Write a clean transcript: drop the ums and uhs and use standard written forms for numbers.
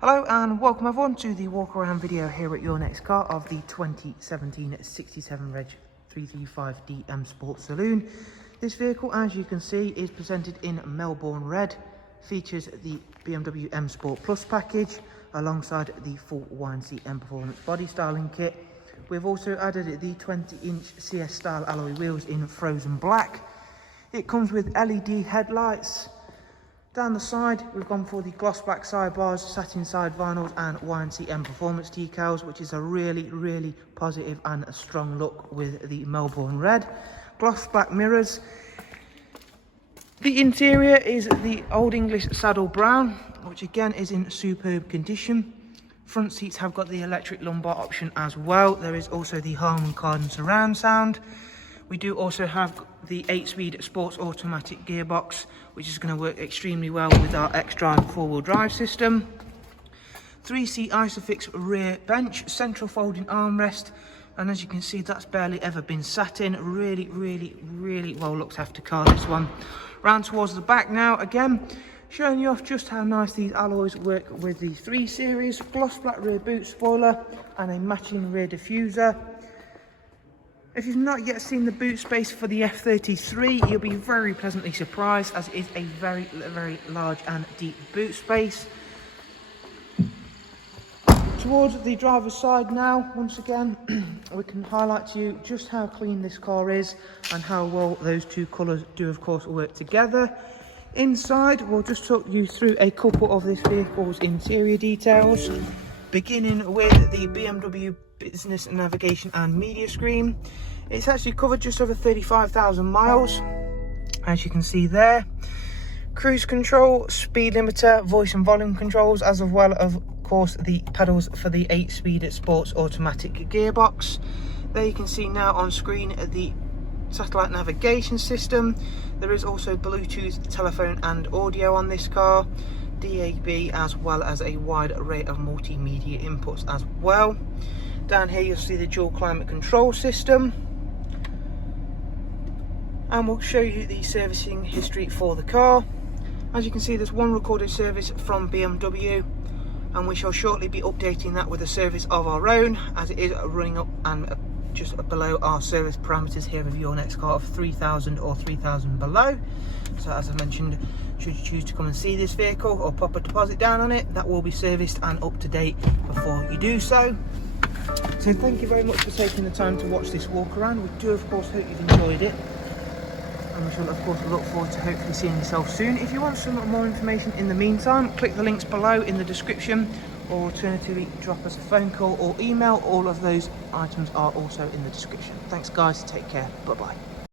Hello and welcome everyone to the walk around video here at your next car of the 2017 67 Reg 335D M Sport Saloon. This vehicle, as you can see, is presented in Melbourne red, features the BMW M Sport Plus package alongside the full YNC Mperformance body styling kit. We've also added the 20-inch CS style alloy wheels in frozen black. It comes with LED headlights. Down the side, we've gone for the gloss black sidebars, satin side vinyls and YNC Mperformance decals, which is a really positive and a strong look with the Melbourne red. Gloss black mirrors. The interior is the Old English saddle brown, which again is in superb condition. Front seats have got the electric lumbar option as well. There is also the Harman Kardon surround sound. We do also have the 8-speed sports automatic gearbox, which is going to work extremely well with our X-Drive 4-wheel drive system. 3-seat Isofix rear bench, central folding armrest, and as you can see, that's barely ever been sat in. Really well looked after car, this one. Round towards the back now, again, showing you off just how nice these alloys work with the 3 Series. Gloss black rear boot spoiler and a matching rear diffuser. If you've not yet seen the boot space for the F33, you'll be very pleasantly surprised, as it is a very large and deep boot space. Towards the driver's side now, once again, we can highlight to you just how clean this car is and how well those two colours do of course work together. Inside, we'll just talk you through a couple of this vehicle's interior details, beginning with the BMW business navigation and media screen. It's actually covered just over 35,000 miles, as you can see there. Cruise control, speed limiter, voice and volume controls, as well as of course the pedals for the 8-speed sports automatic gearbox. There you can see now on screen the satellite navigation system. There is also Bluetooth, telephone and audio on this car, DAB, as well as a wide array of multimedia inputs as well. Down here you'll see the dual climate control system, and we'll show you the servicing history for the car. As you can see, there's one recorded service from BMW, and we shall shortly be updating that with a service of our own, as it is running up and just below our service parameters here of your next car of 3,000 or 3,000 below. So as I mentioned, should you choose to come and see this vehicle or pop a deposit down on it, that will be serviced and up to date before you do so. So thank you very much for taking the time to watch this walk around. We do of course hope you've enjoyed it, and we shall of course look forward to hopefully seeing yourself soon. If you want some more information in the meantime, click the links below in the description, or alternatively drop us a phone call or email. All of those items are also in the description. Thanks guys, take care, bye bye.